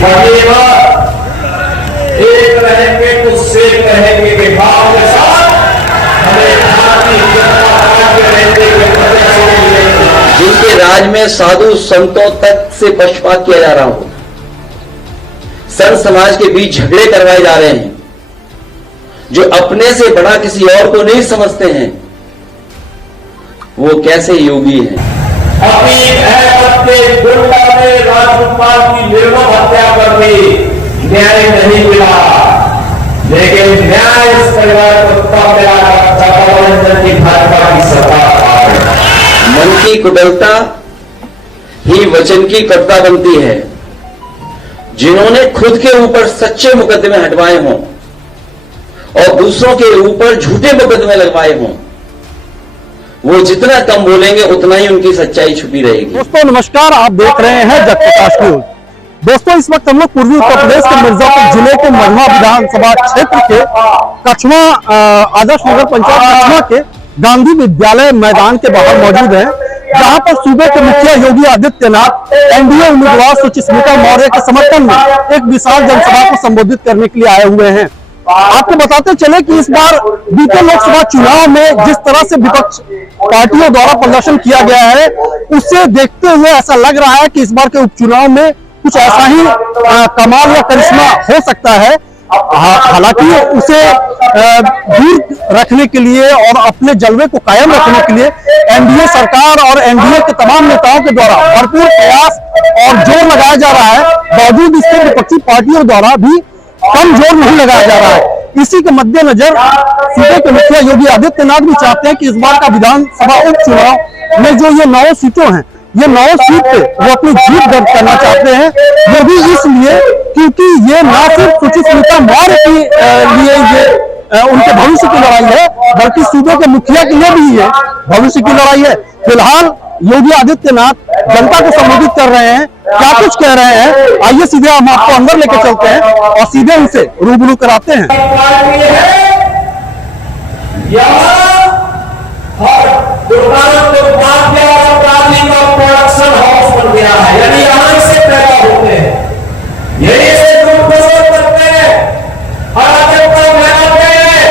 बढ़िएगा, एक रहेंगे तो सेठ रहेंगे के भाव के साथ हमें भारतीय जनता पार्टी रहते हुए जिनके राज में साधु संतों तक से पक्षपात किया जा रहा हो, संत समाज के बीच झगड़े करवाए जा रहे हैं, जो अपने से बड़ा किसी और को नहीं समझते हैं, वो कैसे योगी हैं? अपनी अहमद के गुंडा ने राजगोपाल की निर्मम हत्या कर दी, न्याय नहीं मिला, लेकिन न्याय इस परिवार को तब मिला जब की भाजपा की सरकार। मन की कुटिलता ही वचन की कटुता बनती है। जिन्होंने खुद के ऊपर सच्चे मुकदमे हटवाए हों और दूसरों के ऊपर झूठे मुकदमे लगवाए हों, वो जितना कम बोलेंगे उतना ही उनकी सच्चाई छुपी रहेगी। दोस्तों नमस्कार, आप देख रहे हैं जगप्रकाश न्यूज। दोस्तों इस वक्त हम लोग पूर्वी उत्तर प्रदेश के मिर्जापुर जिले के मढ़वा विधानसभा क्षेत्र के कछवा आदर्श नगर पंचायत कछवा के गांधी विद्यालय मैदान के बाहर मौजूद हैं, जहां पर सूबे के मुखिया योगी आदित्यनाथ एनडीए उम्मीदवार सुचिस्मिता मौर्य के समर्थन में एक विशाल जनसभा को संबोधित करने के लिए आए हुए हैं। आपको बताते चले कि इस बार बीते लोकसभा चुनाव में जिस तरह से विपक्ष पार्टियों द्वारा प्रदर्शन किया गया है, उससे देखते हुए ऐसा लग रहा है कि इस बार के उपचुनाव में कुछ ऐसा ही कमाल या करिश्मा हो सकता है। हालांकि उसे दूर रखने के लिए और अपने जलवे को कायम रखने के लिए एनडीए सरकार और एनडीए के तमाम नेताओं के द्वारा भरपूर प्रयास और जोर लगाया जा रहा है। बावजूद इसके विपक्षी पार्टियों द्वारा भी कम जोर नहीं लगाया जा रहा है। इसी के मद्देनजर सूबे के मुखिया योगी आदित्यनाथ भी चाहते हैं कि इस बार का विधानसभा उपचुनाव में जो ये 9 सीटों हैं, ये 9 सीट पे वो अपनी जीत दर्ज करना चाहते हैं। वो भी इसलिए क्योंकि ये न सिर्फ सुचिस्मिता मौर्य के लिए ये उनके भविष्य की लड़ाई है, बल्कि सूबे के मुखिया के लिए भी ये भविष्य की लड़ाई है। फिलहाल योगी आदित्यनाथ जनता को संबोधित कर रहे हैं, क्या कुछ कह रहे हैं, आइए सीधे हम आपको अंदर लेके चलते हैं और सीधे उनसे रूबरू कराते हैं। प्रोडक्शन हाउस बन गया है, यानी यहाँ से पैदा होते हैं, यही से लोग करते हैं, अराजकता फैलाते हैं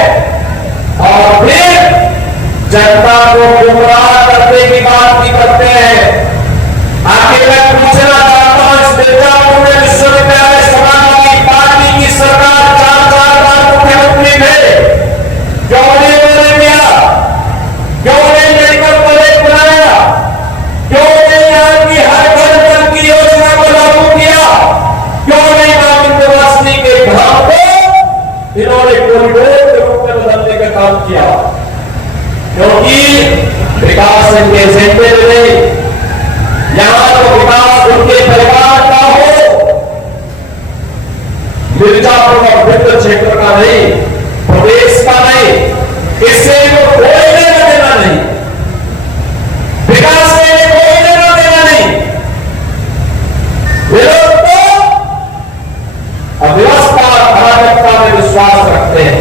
और फिर जनता को गुमराह करने की बात भी करते हैं। आखिर मैं पूछना चाहता हूं, इस मिर्जापुर में विश्वविद्यालय समाजवादी पार्टी की सरकार 4 बार मुख्यमंत्री थे, क्यों नहीं बोले दिया, क्यों नहीं मेडिकल कॉलेज बनाया, क्यों नहीं यहाँ की हर घर जल की योजना को लागू किया, क्यों नहीं नामित वासनी के घर को इन्होंने कॉरिडोर के रूप में बदलने का काम किया, क्योंकि विकास इनके एजेंडे में नहीं, यहां तो विकास उनके परिवार का हो, मिर्जापुर और वित्त क्षेत्र का नहीं, प्रदेश का नहीं, इससे वो कोई लेना देना नहीं, विकास के लिए कोई लेना देना नहीं। वे लोग तो अव्यवस्था अराजकता में विश्वास रखते हैं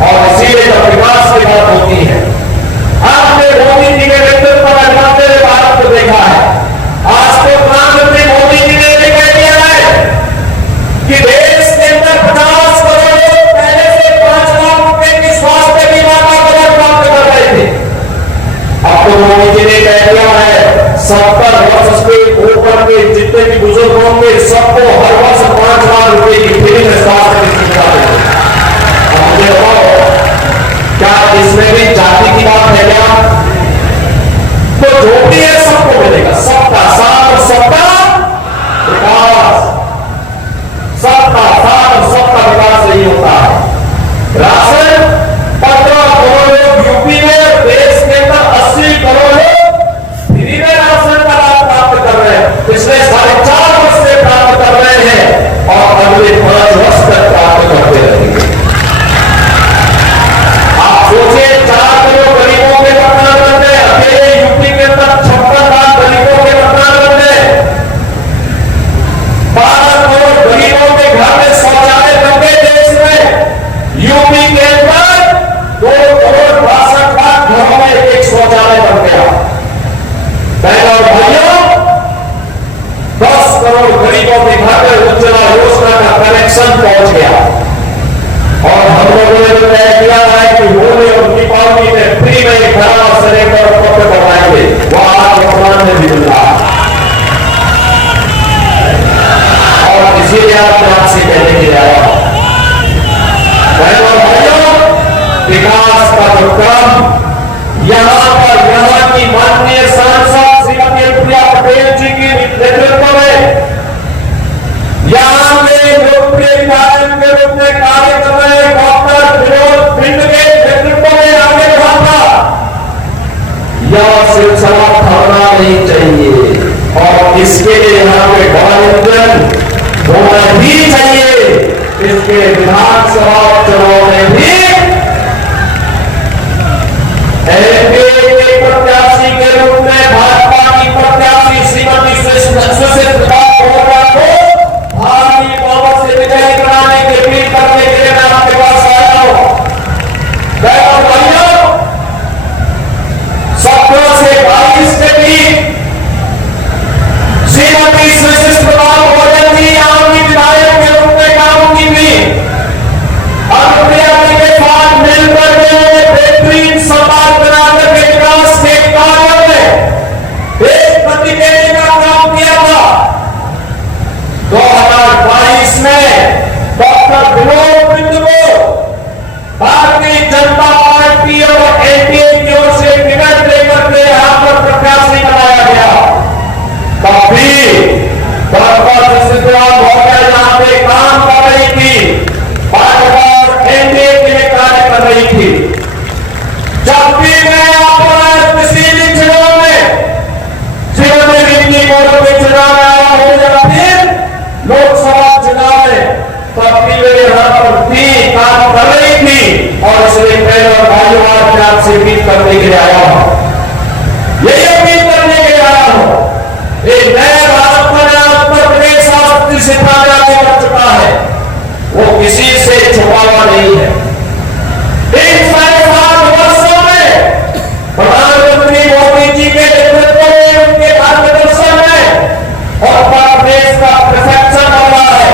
और इसीलिए जब विकास की बात होती है, आपने मोदी जी के नेतृत्व में बढ़ते हुए भारत को देखा है। आज तो प्रधानमंत्री मोदी जी ने भी कह दिया है कि देश के अंदर 50 करोड़ लोग पहले से 5 लाख रुपए की स्वास्थ्य बीमा का बजट प्राप्त कर रहे थे। अब तो मोदी जी ने कह दिया है 70 वर्ष के ऊपर के जितने भी बुजुर्ग होंगे सबको हर वर्ष 5 लाख रुपए की फ्री में स्वास्थ्य की सुविधा देंगे। क्या इसमें भी जाति की बात है क्या? तो जो भी है सबको मिलेगा, सबका साथ और सबका विकास, सबका साथ और सबका विकास नहीं होता है। राशन 15 करोड़ लोग यूपी में, देश के अंदर 80 करोड़ लोग फ्री में राशन का लाभ प्राप्त कर रहे हैं, पिछले 4.5 वर्ष से प्राप्त कर रहे हैं और अगले 5 वर्ष तक प्राप्त करते रहेंगे। सोचिए 4 करोड़ गरीबों के मकान बन गए, अकेले यूपी के अंदर 56 लाख गरीबों के मकान बन गए, 12 करोड़ गरीबों के घर में शौचालय बन गए। देश में यूपी के अंदर 2 करोड़ 62 लाख घरों में एक शौचालय बन गया। बहनों और भाइयों, 10 करोड़ गरीबों के घर में उज्ज्वला वक्त बताएंगे, वो आज वर्तमान में भी मिल रहा है। और इसीलिए आज मैं आपसे कहने के लिए आया हूं, बहनों और भाइयों, विकास का जो क्रम यहां की माननीय सांसद श्रीमती प्रिया पटेल जी की नेतृत्व में यहां के लोकप्रिय विधायक के रूप में कार्य कर रहे डॉक्टर विनोद बिंद के नेतृत्व में आगे बढ़ा था, यह सिलसिला थमना नहीं चाहिए और इसके लिए यहां पे मनोरंजन होना ही चाहिए। इसके विधानसभा चुनाव में भी एनडीए के प्रत्याशी के रूप में भाजपा की प्रत्याशी श्रीमती सुशीला मोदी को भारी बहुमत से विजयी कराने की अपील करने के लिए मैं आपके पास आया हूं। बहनों भाइयों, 17 से 22 के बीच श्रीमती सुशीला मोदी जी आम विधायक के रूप में काम की थी। अनुप्रिया जी के साथ मिलकर बेहतरीन समाज बनाकर के विकास के कार्य में एक गति देने का काम किया था। 2022 में डॉक्टर विनोद बिंद को भारतीय जनता पार्टी और एनडीए की ओर से टिकट देकर के यहां पर प्रत्याशी बनाया गया। काफी यहां पे काम कर रही थी, भाजपा और एनडीए के लिए कार्य कर रही थी। जब भी मैं आपको किसी भी चुनाव में श्रीमती रिंकी मोदी के चुनाव में आया हो या फिर लोकसभा चुनाव में, तब भी वे यहां पर थी, काम कर रही थी और इसलिए बहनों और भाइयों आज मैं आपसे अपील करने के लिए आया हूं, यही अपील करने के लिए आया हूं। एक नया भारत बना उत्तर प्रदेश आज से आगे बढ़ चुका है, वो किसी से छुपावा नहीं है। इन 7.5 वर्षों में प्रधानमंत्री मोदी जी के नेतृत्व में, उनके मार्गदर्शन में उत्तर प्रदेश का परसेप्शन बदला है।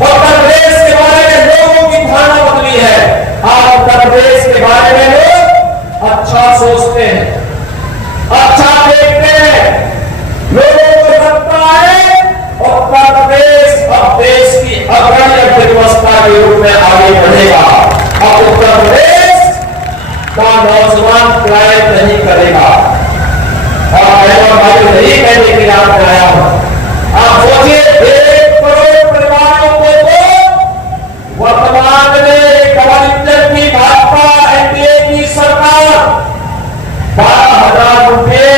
उत्तर प्रदेश के बारे में लोगों की धारणा बदली है। आज उत्तर प्रदेश के बारे में लोग अच्छा सोचते हैं, अच्छा देखते हैं। लोगों को लगता है उत्तर प्रदेश अब देश की अग्रणी अर्थव्यवस्था के रूप में आगे बढ़ेगा। अब उत्तर प्रदेश का नौजवान पलायन नहीं करेगा। और भाई नहीं कहने के लिए आप आया हूं, आप सोचिए 1 करोड़ परिवारों को तो वर्तमान में कमल की भाजपा एनडीए की सरकार 12,000 रुपये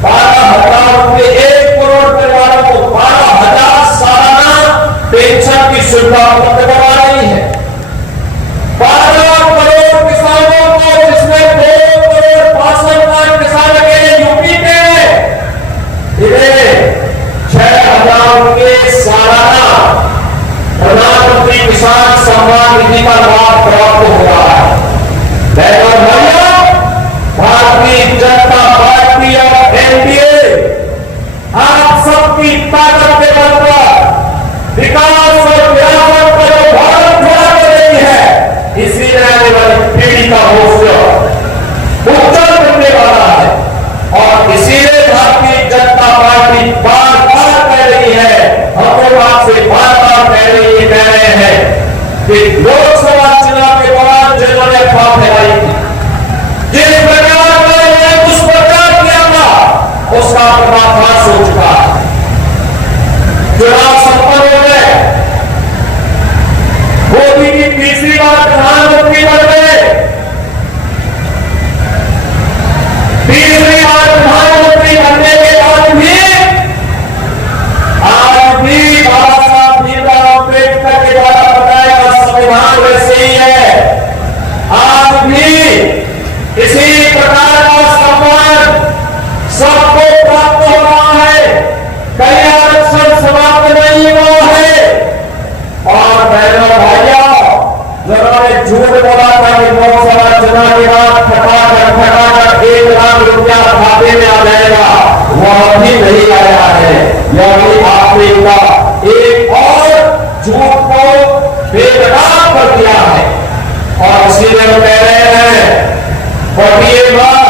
1 करोड़ परिवारों को 12,000 सालाना पेंशन की सुविधा उपलब्ध करवा रही है। 12 करोड़ किसानों को, जिसमें 2 करोड़ 65 लाख किसान के यूपी के, इन्हें 6,000 रुपये सालाना प्रधानमंत्री किसान सम्मान निधि का लाभ प्राप्त हो रहा है। बहनों और भाइयों, भारतीय जनता पार्टी और एनडीए आप सबकी ताकत के बल पर विकास और विरासत का जो भारत खड़ा कर रही है, इसीलिए आने वाली पीढ़ी का भविष्य उज्जवल बनने वाला है। और इसीलिए भारतीय जनता पार्टी बार बार कह रही है, हम लोग आपसे बार बार कह रहे हैं कि लोकसभा चुनाव के दौरान जिन्होंने अफवाह फैलाई थी, जिस प्रकार का दुष्प्रचार किया था, उसका पर्दाफाश हो चुका है। चुनाव संपन्न हो गए, मोदी की तीसरी बार प्रधानमंत्री बन गए, तीसरी बार प्रधानमंत्री बनने के बाद भी आज भी बाबा साहब भीमराव अम्बेडकर के द्वारा बताया गया संविधान वैसे ही है। आज भी इसी प्रकार का सम्मान सबको प्राप्त हो रहा है, कई आरक्षण समाप्त नहीं हुआ है। और बहनों भाइयों, जिन्होंने झूठ बोला था कि लोकसभा चुनाव के बाद खटाखट 1 लाख रुपया खाते में आ जाएगा, वह भी नहीं आया है। यह भी आपने एक और झूठ को बेनकाब कर दिया है। और इसीलिए हम कह रहे हैं, बढ़िए मत,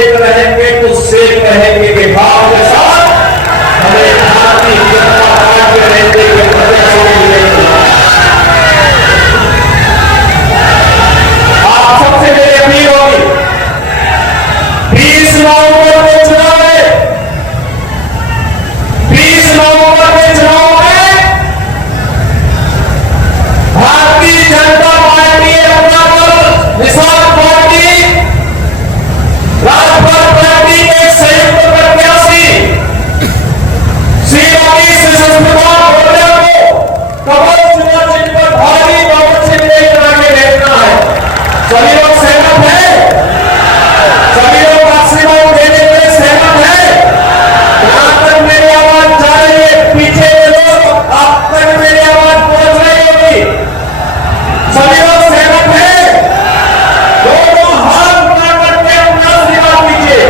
सेक रहेंगे तो सेक रहेंगे के भाव के साथ हमें भारतीय जनता पार्टी रहते के प्रदर्शन मिलेंगे। आप सबसे मेरी अपील होगी, 20 नवंबर को चुनाव है, 20 नवंबर के चुनाव में भारतीय जनता पार्टी अपना दल निशान पार्टी राजभर पार्टी के संयुक्त प्रत्याशी श्रीमती सुषमा स्वराज को कमल चुनाव चिन्ह पर भारी बहुमत से लेकर आगे भेजना है। सभी लोग सहमत हैं? सभी लोग आशीर्वाद देने के लिए सहमत हैं? जहां तक मेरी आवाज जा रही है, पीछे के लोग आप तक मेरी आवाज पहुंच रही होगी। सभी लोग सहमत हैं? दोनों हाथ उठा करके अपना आशीर्वाद दीजिए।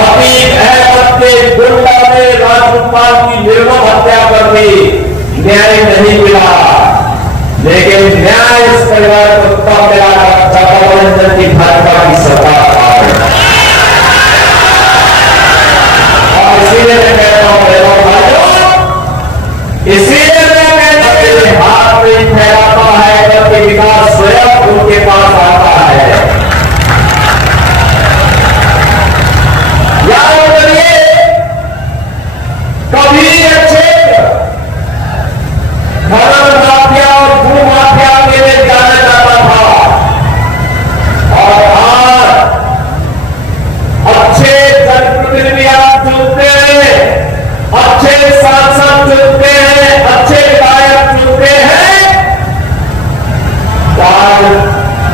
अतीत अहमद के गुंडा ने राजगोपाल की निर्मम हत्या कर दी, न्याय नहीं मिला, लेकिन न्याय इस परिवार को तब मिला जब मनोरंजन की भाजपा की सरकार आई। और इसीलिए मैं कहता हूं मेरे भाइयों, इसीलिए मैं कहता हूं कि हाथ नहीं फैलाता है बल्कि विकास स्वयं उनके पास आता है। याद करिए, कभी ये क्षेत्र खनन माफिया और भू माफिया के लिए जाना जाता था, और आज अच्छे जनप्रतिनिधि आप चुनते हैं, अच्छे सांसद चुनते हैं, अच्छे विधायक चुनते हैं, आज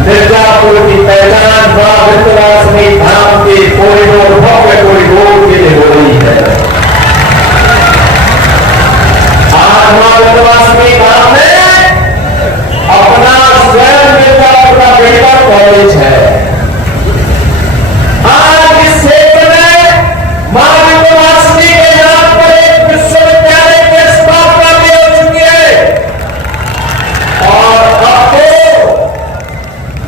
मिर्जापुर की पहचान मां विंध्यवासिनी धाम के कॉरिडोर, भव्य कॉरिडोर के लिए हो रही है। आज मां विंध्यवासिनी धाम में अपना स्वयं मिर्जापुर का मेडिकल कॉलेज है। आज इस क्षेत्र में मां विंध्यवासिनी के नाम पर एक विश्वविद्यालय की स्थापना भी हो चुकी है। और आपको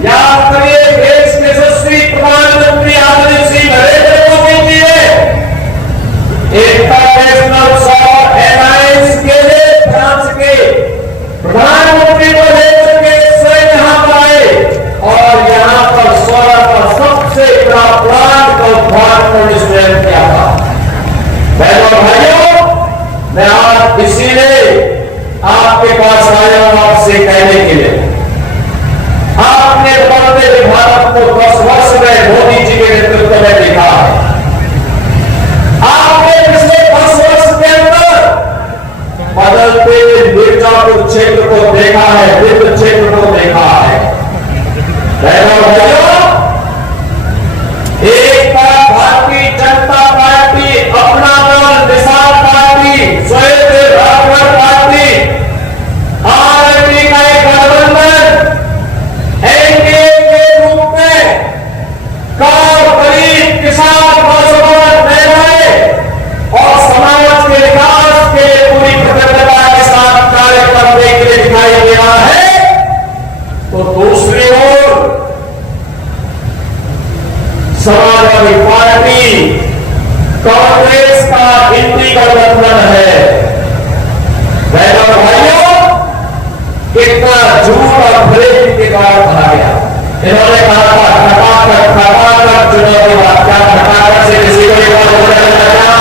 याद करिए, देश के यशस्वी प्रधानमंत्री आदरणीय श्री नरेंद्र मोदी जी ने इंटरनेशनल सौर एलायंस के लिए फ्रांस के प्रधानमंत्री को लेकर के स्वयं यहां पर आए और यहां पर सौर का सबसे बड़ा प्लांट का उद्घाटन स्वयं किया था। बहनों भाइयों, मैं आज इसीलिए आपके पास आया हूं आपसे कहने के लिए, आपने बढ़ते भारत को 10 वर्ष में मोदी जी के नेतृत्व में देखा है। आपने पिछले 10 वर्ष के अंदर बदलते मिर्जापुर क्षेत्र को देखा है, विभिन्न क्षेत्र को देखा है। बहनों भाइयों, एक तरफ भारतीय जनता पार्टी अपना दल निशान पार्टी, स्वयं राजभर पार्टी, आरएलडी का एक गठबंधन एनडीए के रूप में गांव, गरीब, किसान, नौजवान, महिलाएं और समाज के विकास के लिए पूरी प्रतिबद्धता के साथ कार्य करने के लिए दिखाई दे रहा है, तो दूसरी ओर समाजवादी पार्टी, कांग्रेस का हिंदी गठबंधन है। बहनों भाइयों, कितना झूठ और फरेब के कारण कहा गया। इन्होंने कहा था खटाखट चुनाव के बाद, क्या खटाखट से किसी को एक बार हो जाएगा क्या?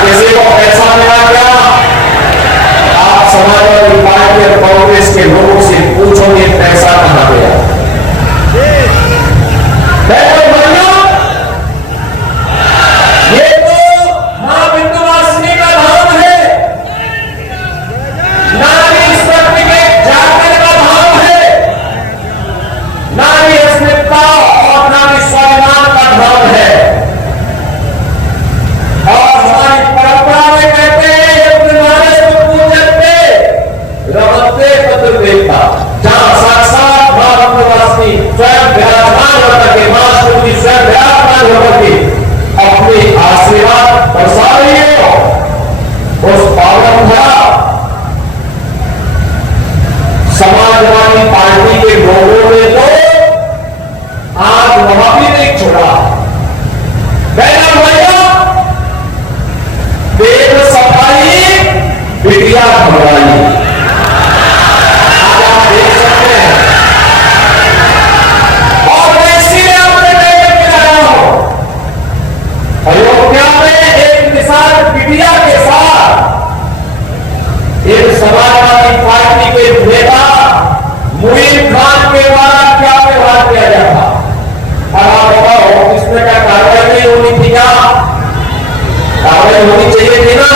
किसी को पैसा मिला क्या? आप समाजवादी पार्टी और कांग्रेस के लोगों से पूछोगे पैसा कहां गया? बहनों भाइयों, ये तो मां विंध्यवासिनी का धाम है, नारी सर्टिफिकेट जाकर का धाम है, नारी अस्मिता और नारी स्वाभिमान का धाम है। और हमारी परंपरा में कहते हैं, अपने नारे को पूजते रमते पत्र देवता, जहां साक्षात मां विंध्यवासिनी स्वयं विराजमान होकर के, मां श्री स्वयं विराजमान होकर के अपनी आशीर्वाद बरसा रही हो। उस पावन धरा समाजवादी पार्टी के लोगों ने तो आज वहां भी नहीं छोड़ा। होनी चाहिए थी ना।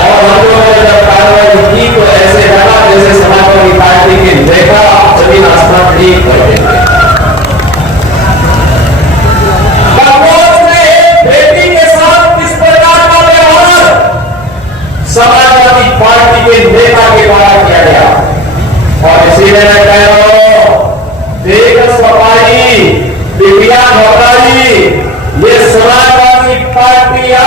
और हम लोगों ने जब कार्रवाई की तो ऐसे लगा जैसे समाजवादी पार्टी के नेता जमीन आसमान ठीक कर देंगे। बेटी के साथ किस प्रकार का व्यवहार समाजवादी पार्टी के नेता के द्वारा किया गया। और इसीलिए मैं कह रहा हूं, देख सफाई दिव्या घबराई, ये समाजवादी पार्टी या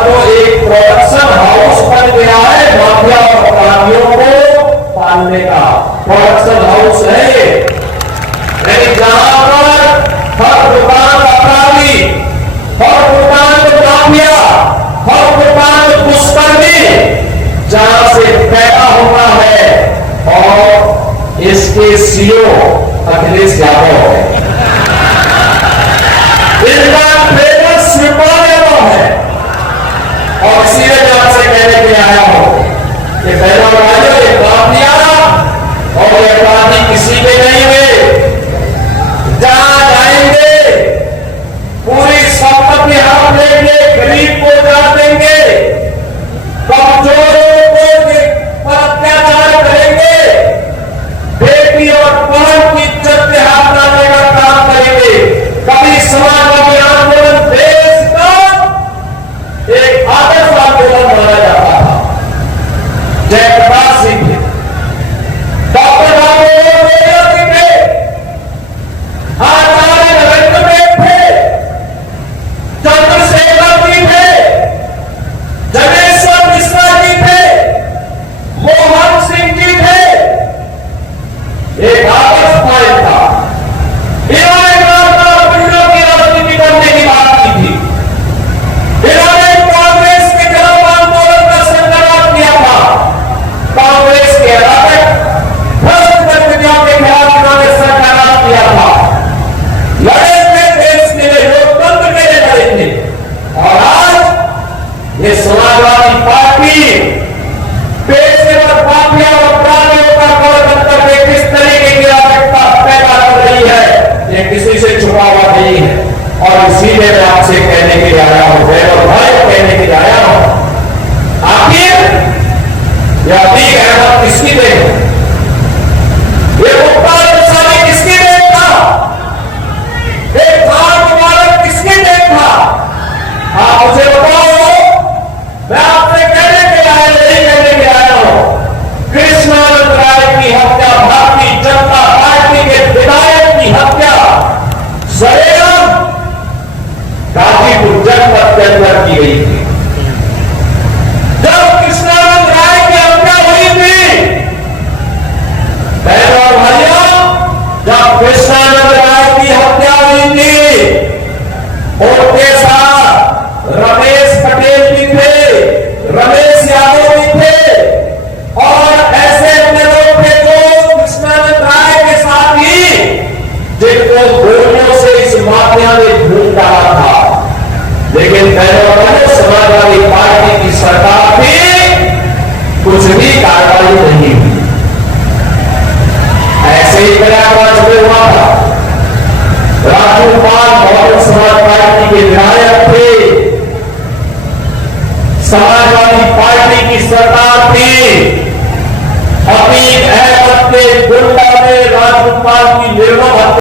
तो एक प्रोडक्शन हाउस बन गया है माफिया और अपराधियों को पालने का प्रोडक्शन हाउस है ये। यानी जहां पर हर दुकान अपराधी, हर दुकान माफिया, हर दुकान दुष्कर्मी जहां से पैदा होता है। और इसके सीओ अखिलेश यादव है, इनका ट्रेनर शिवपाल यादव है। और इसीलिए मैं आपसे कहने के लिए आया हूं कि पहला वाले ये माफिया और ये अपराधी किसी के नहीं हुए। जहां जाएंगे पूरी संपत्ति हाथ लेंगे, गरीब को उजाड़ देंगे, कमजोरों को अत्याचार करेंगे, बेटी और बहन की इज्जत के हाथ डालने का काम करेंगे। कभी समाजवादी आंदोलन देश का एक आदर्श आंदोलन माना जाता था। जयप्रकाश सिंह थे, डॉक्टर राममनोहर लोहिया जी थे, आचार्य नरेंद्र देव थे, चंद्रशेखर जी थे, जनेश्वर मिश्रा जी थे, मोहन सिंह जी थे। एक आदर्श पॉइंट था। इन्होंने पिंडों की राजनीति करने की बात की थी। इन्होंने कांग्रेस के जन आंदोलन का संचालन किया था। कांग्रेस के अराजक भ्रष्ट गतिविधियों के खिलाफ इन्होंने संचालन किया था। लड़े थे देश के लिए, लोकतंत्र के लिए लड़े थे। और आज ये समाजवादी पार्टी पेशेवर माफिया और अपराधियों का गठबंधन करके किस तरीके की आवश्यकता पैदा कर रही है, ये किसी से छुपा हुआ नहीं है। और इसीलिए मैं आपसे कहने के लिए आया हूं, और भाई कहने के लिए आया हूं, आखिर यह अतीक अहमद किसकी देन है? ये मुख्तार अंसारी किसकी देन था? एक खान मुबारक किसकी देन था? आप मुझे बताओ। मैं आपसे कहने के लिए आया, यही कहने के लिए आया हूं, कृष्णानंद राय की हत्या, भारतीय जनता पार्टी के विधायक की हत्या सरेआम गाजीपुर जनपद के अंदर की गई थी। जब कृष्णानंद राय की हत्या हुई थी, बहनों और भाइयों, जब कृष्णानंद राय की हत्या हुई थी, उनके साथ रमेश पटेल भी थे, रमेश यादव भी थे, और ऐसे अन्य लोग थे जो कृष्णानंद राय के साथ ही, जिनको गोलियों से इस माफिया ने ढूंढ डाला था। लेकिन पहले समाजवादी पार्टी की सरकार थी, कुछ भी कार्रवाई नहीं हुई। ऐसे ही प्रयागराज में हुआ था। राजूपाल बहुजन समाज पार्टी के विधायक थे, समाजवादी पार्टी की सरकार थी, अतीक अहमद के गुंडा ने राजूपाल की निर्मम